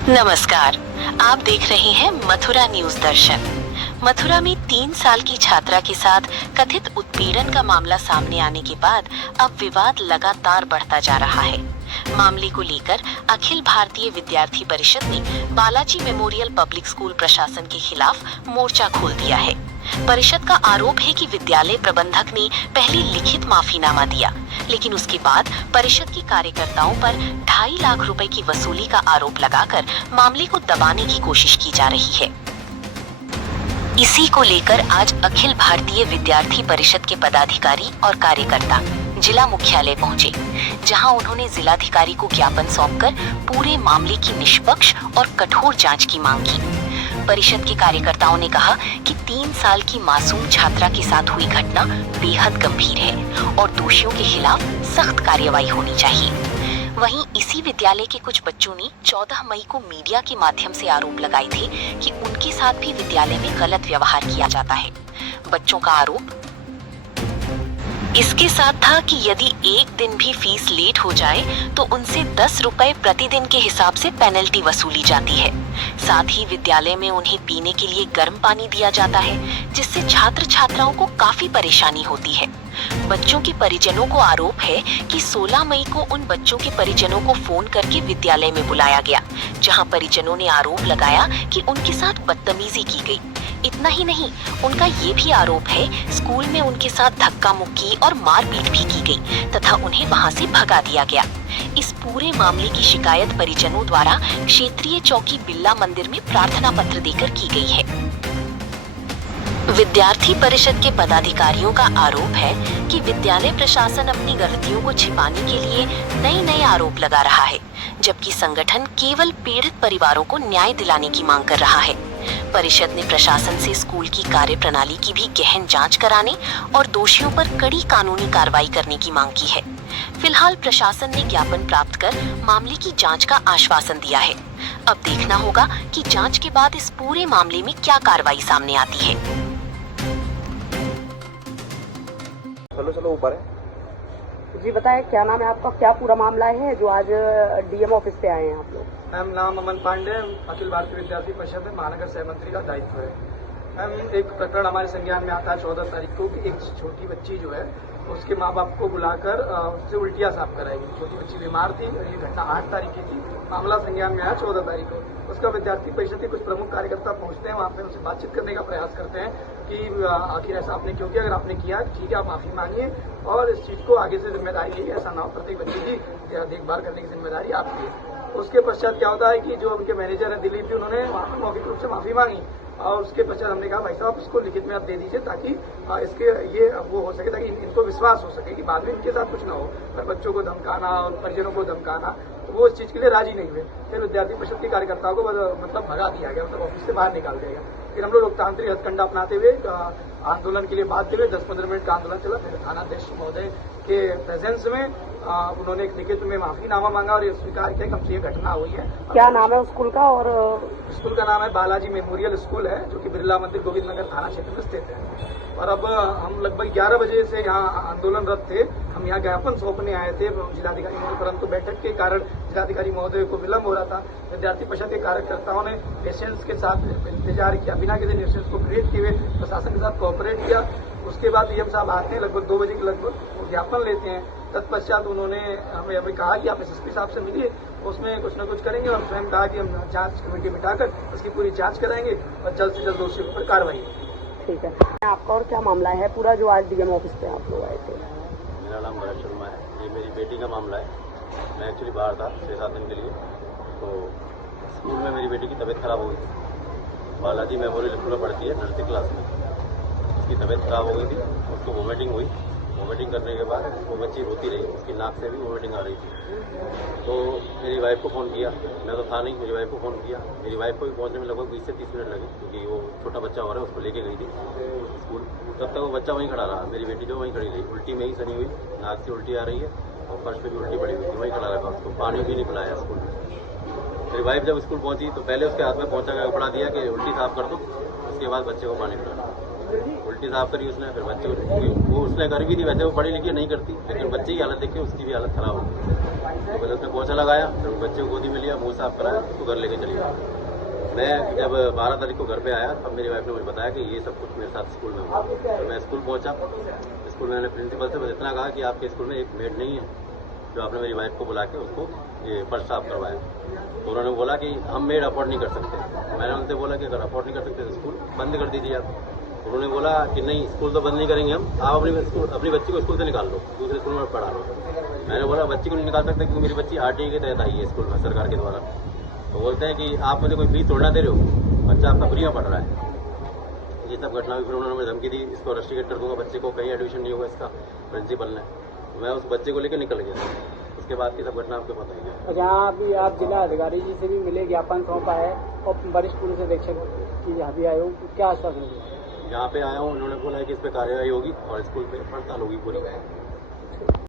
नमस्कार, आप देख रहे हैं मथुरा न्यूज दर्शन। मथुरा में 3 साल की छात्रा के साथ कथित उत्पीड़न का मामला सामने आने के बाद अब विवाद लगातार बढ़ता जा रहा है। मामले को लेकर अखिल भारतीय विद्यार्थी परिषद ने बालाजी मेमोरियल पब्लिक स्कूल प्रशासन के खिलाफ मोर्चा खोल दिया है। परिषद का आरोप है कि विद्यालय प्रबंधक ने पहले लिखित माफीनामा दिया, लेकिन उसके बाद परिषद के कार्यकर्ताओं पर 2.5 लाख रुपए की वसूली का आरोप लगाकर मामले को दबाने की कोशिश की जा रही है। इसी को लेकर आज अखिल भारतीय विद्यार्थी परिषद के पदाधिकारी और कार्यकर्ता जिला मुख्यालय पहुंचे, जहां उन्होंने जिलाधिकारी को ज्ञापन सौंपकर पूरे मामले की निष्पक्ष और कठोर जांच की मांग की। परिषद के कार्यकर्ताओं ने कहा कि 3 साल की मासूम छात्रा के साथ हुई घटना बेहद गंभीर है और दोषियों के खिलाफ सख्त कार्रवाई होनी चाहिए। वहीं इसी विद्यालय के कुछ बच्चों ने 14 मई को मीडिया के माध्यम से आरोप लगाए थे कि उनके साथ भी विद्यालय में गलत व्यवहार किया जाता है। बच्चों का आरोप इसके साथ था कि यदि एक दिन भी फीस लेट हो जाए तो उनसे 10 रुपए प्रतिदिन के हिसाब से पेनल्टी वसूली जाती है। साथ ही विद्यालय में उन्हें पीने के लिए गर्म पानी दिया जाता है, जिससे छात्र छात्राओं को काफी परेशानी होती है। बच्चों के परिजनों को आरोप है कि 16 मई को उन बच्चों के परिजनों को फोन करके विद्यालय में बुलाया गया, जहां परिजनों ने आरोप लगाया कि उनके साथ बदतमीजी की गई। इतना ही नहीं, उनका ये भी आरोप है स्कूल में उनके साथ धक्का मुक्की और मारपीट भी की गई तथा उन्हें वहां से भगा दिया गया। इस पूरे मामले की शिकायत परिजनों द्वारा क्षेत्रीय चौकी बिल्ला मंदिर में प्रार्थना पत्र देकर की गई है। विद्यार्थी परिषद के पदाधिकारियों का आरोप है कि विद्यालय प्रशासन अपनी गलतियों को छिपाने के लिए नए आरोप लगा रहा है, जबकि संगठन केवल पीड़ित परिवारों को न्याय दिलाने की मांग कर रहा है। परिषद ने प्रशासन से स्कूल की कार्यप्रणाली की भी गहन जांच कराने और दोषियों पर कड़ी कानूनी कार्रवाई करने की मांग की है। फिलहाल प्रशासन ने ज्ञापन प्राप्त कर मामले की जांच का आश्वासन दिया है। अब देखना होगा कि जांच के बाद इस पूरे मामले में क्या कार्रवाई सामने आती है। चलो ऊपर है जी। बताएं, क्या नाम है आपका, क्या पूरा मामला है जो आज डीएम ऑफिस पे आए हैं आप लोग? मैम, नाम अमन पांडे, अखिल भारतीय विद्यार्थी परिषद में महानगर सह मंत्री का दायित्व है। मैम, एक प्रकरण हमारे संज्ञान में आता है 14 तारीख को कि एक छोटी बच्ची जो है उसके माँ बाप को बुलाकर उससे उल्टियाँ साफ कराएगी। छोटी बच्ची बीमार थी और ये घटना 8 तारीख की थी। मामला संज्ञान में आया 14 तारीख को। उसका विद्यार्थी परिषद के कुछ प्रमुख कार्यकर्ता पहुंचते हैं, वहाँ पे उनसे बातचीत करने का प्रयास करते हैं कि आखिर ऐसा आपने क्यों किया, अगर आपने किया ठीक है आप माफी मांगिए और इस चीज को आगे से जिम्मेदारी लीजिए, ऐसा ना हो। प्रत्येक बच्चे की देखभाल करने की जिम्मेदारी आपकी है। उसके पश्चात क्या होता है कि जो उनके मैनेजर है दिलीप जी, उन्होंने वहाँ पर मौखिक रूप से माफी मांगी और उसके पश्चात हमने कहा भाई साहब इसको लिखित में आप दे दीजिए ताकि इसके ये वो हो सके, ताकि इनको विश्वास हो सके कि बाद में इनके साथ कुछ ना हो। पर बच्चों को धमकाना और परिजनों को धमकाना, तो वो इस चीज के लिए राजी नहीं हुए। फिर विद्यार्थी परिषद के कार्यकर्ताओं को मतलब भगा दिया गया, मतलब ऑफिस से बाहर निकाल दिया गया। फिर हम लोग लोकतांत्रिक हथकंडा अपनाते हुए आंदोलन के लिए बाध्य हुए। 10-15 मिनट का आंदोलन चला। फिर थानाध्यक्ष महोदय के प्रेजेंस में उन्होंने एक लिखित में माफीनामा मांगा और ये स्वीकार किया कि हमसे ये घटना हुई है। क्या नाम है स्कूल का? और स्कूल का नाम है बालाजी मेमोरियल स्कूल है, जो कि बिरला मंदिर गोविंद नगर थाना क्षेत्र में स्थित है। और अब हम लगभग 11 बजे से यहाँ आंदोलनरत थे। हम यहाँ ज्ञापन सौंपने आए थे जिलाधिकारी महोदय, परंतु बैठक के कारण जिलाधिकारी महोदय को विलंब हो रहा था। विद्यार्थी परिषद के कार्यकर्ताओं ने पेशेंस के साथ इंतजार किया, बिना किसी न्यूसेंस को क्रिएट किए हुए प्रशासन के साथ कोऑपरेट किया। उसके बाद डीएम साहब आते हैं, लगभग 2 बजे के लगभग ज्ञापन लेते हैं। तत्पश्चात उन्होंने हमें कहा कि आप एसएसपी साहब से मिलिए, उसमें कुछ न कुछ करेंगे और स्वयं कहा कि हम जांच कमेटी बिठाकर उसकी पूरी जांच कराएंगे और जल्द से जल्द दोषियों पर कार्रवाई होगी। ठीक है। आपका और क्या मामला है पूरा जो आज डीएम ऑफिस पे आप लोग आए थे? मेरा नाम भरत शर्मा है। ये मेरी बेटी का मामला है। मैं एक्चुअली बाहर था 6-7 दिन के लिए, तो स्कूल में मेरी बेटी की तबीयत खराब हो गई थी। बालाजी मेमोरियल स्कूल में पढ़ती है, नर्सरी क्लास में। उसकी तबीयत खराब हो गई थी, उसको वोमिटिंग हुई। वोमिटिंग करने के बाद वो बच्ची रोती रही, उसकी नाक से भी वोमिटिंग आ रही थी। तो मेरी वाइफ को फ़ोन किया, मैं तो था नहीं, मेरी वाइफ को फ़ोन किया। मेरी वाइफ को भी पहुंचने में लगभग 20 से 30 मिनट लगे, क्योंकि वो छोटा बच्चा हो रहा है, उसको लेके गई थी स्कूल। तब तक वो बच्चा वहीं खड़ा रहा। मेरी बेटी जो वहीं खड़ी रही, उल्टी में ही सनी हुई, नाक से उल्टी आ रही है और फर्श पे भी उल्टी पड़ी हुई थी, वहीं खड़ा रखा। उसको पानी भी नहीं पिलाया स्कूल में। मेरी वाइफ जब स्कूल पहुंची तो पहले उसके हाथ में पहुंचा का कपड़ा दिया कि उल्टी साफ कर दो, उसके बाद बच्चे को पानी पिलाया। उल्टी साफ करी उसने, फिर बच्चे वो उसने कर भी दी, वैसे वो पढ़ी लिखी नहीं करती, लेकिन बच्चे की हालत देख के उसकी भी हालत खराब हो गई। तो पहले उसने पोछा लगाया, फिर बच्चे को गोदी में लिया, मुंह साफ कराया, उसको घर लेके चली गया। मैं जब 12 तारीख को घर पे आया तब मेरी वाइफ ने मुझे बताया कि ये सब कुछ मेरे साथ स्कूल में हुआ। तो मैं स्कूल पहुंचा, स्कूल में मैंने प्रिंसिपल से बस इतना कहा कि आपके स्कूल में एक मेड नहीं है जो आपने मेरी वाइफ को बुला के उसको ये फर्श साफ करवाया। तो उन्होंने बोला कि हम मेड अफोर्ड नहीं कर सकते। मैंने उनसे बोला कि अगर अफोर्ड नहीं कर सकते तो स्कूल बंद कर दीजिए आप। उन्होंने बोला कि नहीं, स्कूल तो बंद नहीं करेंगे हम, आप अपनी बच्ची को स्कूल से निकाल लो, दूसरे स्कूल में पढ़ा लो। मैंने बोला बच्ची को नहीं निकाल सकते क्योंकि मेरी बच्ची RTE के तहत आई है स्कूल में सरकार के द्वारा। तो बोलते हैं कि आप मुझे कोई फीस थोड़ा दे रहे हो, बच्चा आपका फ्री में पढ़ रहा है। ये सब घटना भी फिर उन्होंने मुझे धमकी दी, इसको रस्टिकेट कर दूंगा, बच्चे को कहीं एडमिशन नहीं होगा इसका, प्रिंसिपल ने। तो मैं उस बच्चे को लेकर निकल गया। उसके बाद की सब घटना आपको पता ही है। जहाँ अभी आप जिला अधिकारी जी से भी मिले, ज्ञापन सौंपा है और वरिष्ठ पुलिस अधीक्षक की यहाँ भी आए हो, क्या आश्वासन दिया? यहाँ पे आया हूँ, उन्होंने बोला है कि इस पे कार्रवाई होगी और स्कूल पे हड़ताल होगी पूरी।